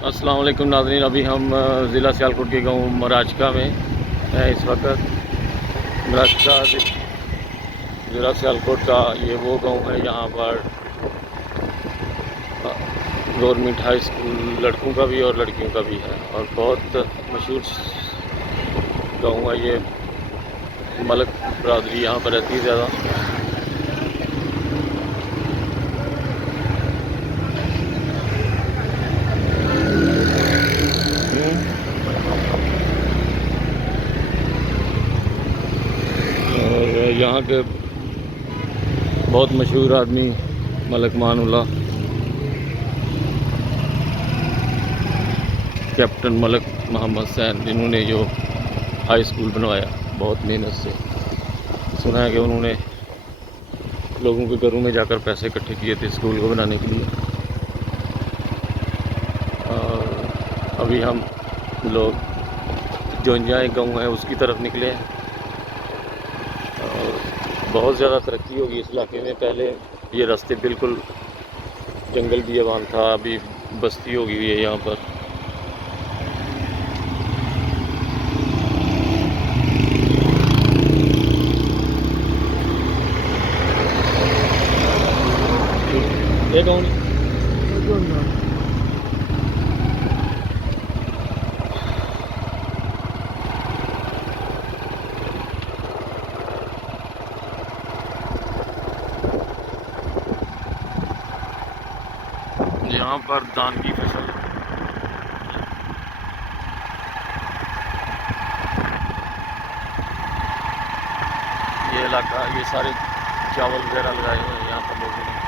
अस्सलाम वालेकुम नाज़रीन। अभी हम ज़िला सियालकोट के गांव मराजका में हैं इस वक्त। मराजका ज़िला सियालकोट का ये वो गांव है, यहाँ पर गवर्नमेंट हाई स्कूल लड़कों का भी और लड़कियों का भी है और बहुत मशहूर गांव है ये। मलक बरादरी यहाँ पर रहती है ज़्यादा। और यहाँ के बहुत मशहूर आदमी मलक मानुल्लाह, कैप्टन मलक मोहम्मद सैन, जिन्होंने जो हाई स्कूल बनवाया बहुत मेहनत से। सुना है कि उन्होंने लोगों के घरों में जाकर पैसे इकट्ठे किए थे स्कूल को बनाने के लिए। और अभी हम लोग जोंजा गाँव है उसकी तरफ निकले हैं और बहुत ज़्यादा तरक्की होगी इस इलाके में। पहले ये रास्ते बिल्कुल जंगल बियाबान था, अभी बस्ती हो गई है यहाँ पर। ये कौन यहाँ पर धान की फसल ये इलाका, ये सारे चावल वगैरह लगाए हुए हैं यहाँ पर लोगों ने।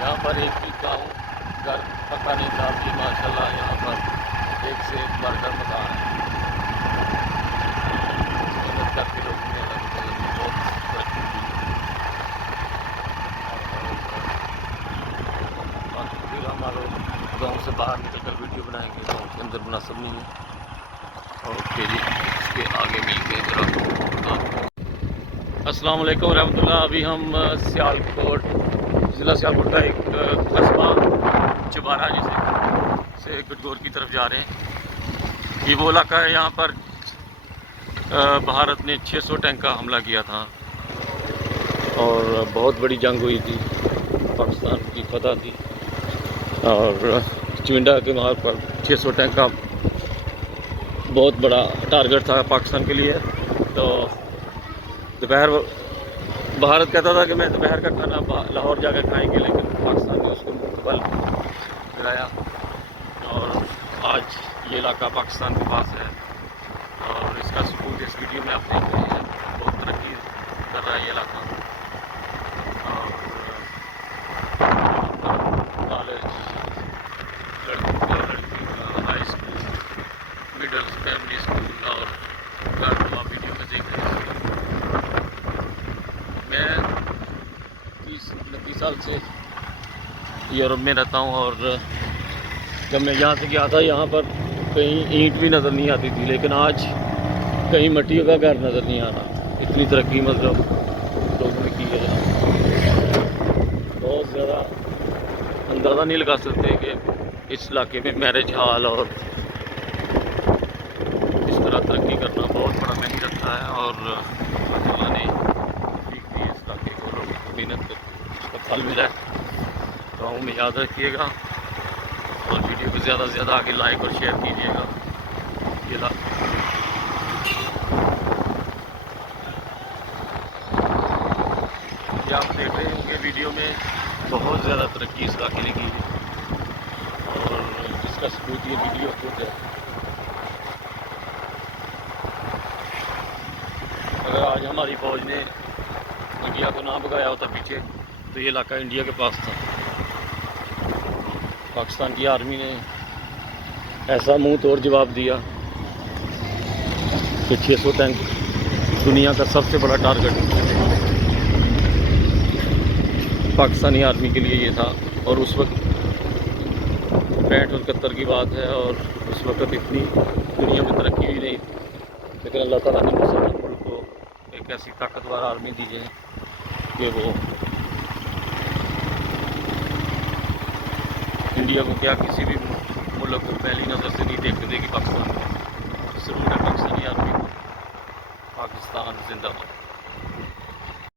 यहाँ पर एक ही गाँव घर पता नहीं था, अभी माशाल्लाह यहाँ पर एक से एक बढ़कर मकान है। मेहनत करके लोगों ने बहुत तरक्की की। फिर हमारे गाँव से बाहर निकल कर वीडियो बनाएंगे, गाँव के अंदर मुनासिब नहीं है। ओके जी, इसके आगे मिलते हैं जरा। अस्सलाम वालेकुम रहमतुल्लाह। अभी हम सियालकोट, ज़िला सियालकोट का एक कस्बा चबारा जिसे गटगोर की तरफ जा रहे हैं। ये वो इलाका है, यहाँ पर भारत ने 600 टैंक का हमला किया था और बहुत बड़ी जंग हुई थी, पाकिस्तान की फतह थी और चुंडा के वहाँ पर 600 टैंक का बहुत बड़ा टारगेट था पाकिस्तान के लिए। तो दोपहर भारत कहता था कि मैं दोपहर का खाना लाहौर जाकर खाएंगे, लेकिन पाकिस्तान ने उसको मुकबल गिराया और आज ये इलाका पाकिस्तान के पास है और इसका सबूत इस वीडियो में आप देख रहे हैं। बहुत तरक्की कर रहा है ये इलाका और कॉलेज, लड़कों का लड़कियों का high school, middle primary school और आप वीडियो में देख रहे हैं। मैं 30-29 साल से यूरोप में रहता हूँ और जब मैं यहाँ से गया था यहाँ पर कहीं ईंट भी नज़र नहीं आती थी, लेकिन आज कहीं मिट्टियों का घर नज़र नहीं आ रहा। इतनी तरक्की मतलब लोगों ने की है यहाँ। बहुत ज़्यादा अंदाज़ा नहीं लगा सकते कि इस इलाके में मैरिज हॉल और इस तरह तरक्की करना बहुत बड़ा मेहनत का है और अल्लाह ने मेहनत कर उसका फल मिला है। गाँव में याद रखिएगा और वीडियो को ज़्यादा से ज़्यादा आगे लाइक और शेयर कीजिएगा। ये आप देख रहे होंगे वीडियो में बहुत ज़्यादा तरक्की इस इलाके ने की है और जिसका सबूत ये वीडियो खुद है। अगर आज हमारी फ़ौज ने इंडिया को ना भगाया होता पीछे तो ये इलाका इंडिया के पास था। पाकिस्तान की आर्मी ने ऐसा मुंह तोड़ जवाब दिया कि 600 टैंक दुनिया का सबसे बड़ा टारगेट पाकिस्तानी आर्मी के लिए ये था। और उस वक्त 65 और 71 की बात है और उस वक्त इतनी दुनिया में तरक्की भी नहीं, लेकिन अल्लाह ताला ने मुसलमान मुल्क को एक ऐसी ताकतवर आर्मी दी है कि वो इंडिया को क्या किसी भी मुल्क को पहली नज़र से नहीं देखने देगी। पाकिस्तान जरूर है पाकिस्तानी आर्मी। पाकिस्तान जिंदाबाद।